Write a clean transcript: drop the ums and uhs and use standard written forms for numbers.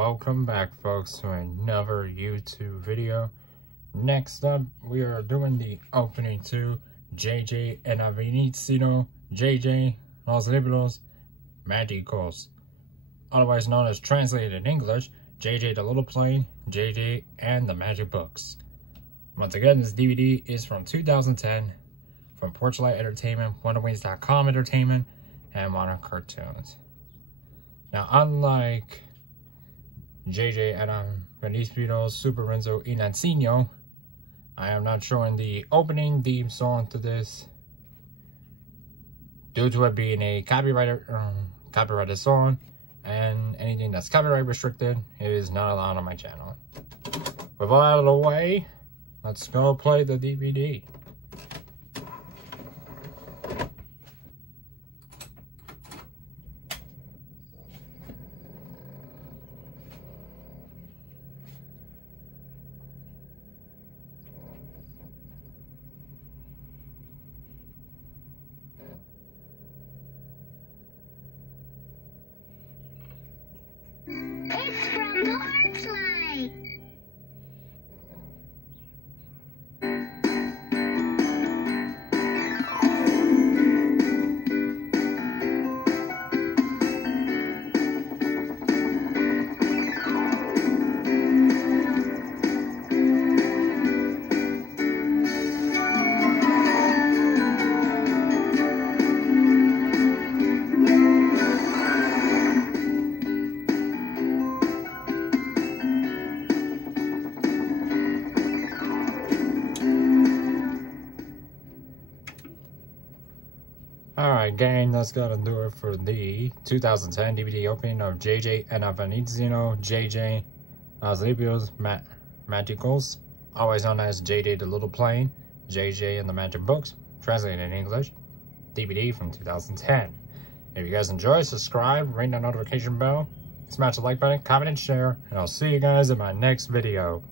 welcome back, folks, to another YouTube video. Next up, we are doing the opening to JJ and Avioncito, JJ, Los Libros Magicos, otherwise known as translated in English, JJ the Little Plane, JJ and the Magic Books. Once again, this DVD is from 2010 from PorchLight Entertainment, WonderWings.com Entertainment, and Modern Cartoons. Now, unlike JJ and Avioncito Super Renzo Inancino, I am not showing the opening theme song to this due to it being a copyrighted song, and anything that's copyright restricted is not allowed on my channel. With all out of the way, let's go play the DVD. It's from PorchLight. Alright gang, that's gonna do it for the 2010 DVD opening of JJ and Avioncito, JJ, Los Libros Magicos, always known as JJ the Little Plane, JJ and the Magic Books, translated in English, DVD from 2010. If you guys enjoy, subscribe, ring the notification bell, smash the like button, comment and share, and I'll see you guys in my next video.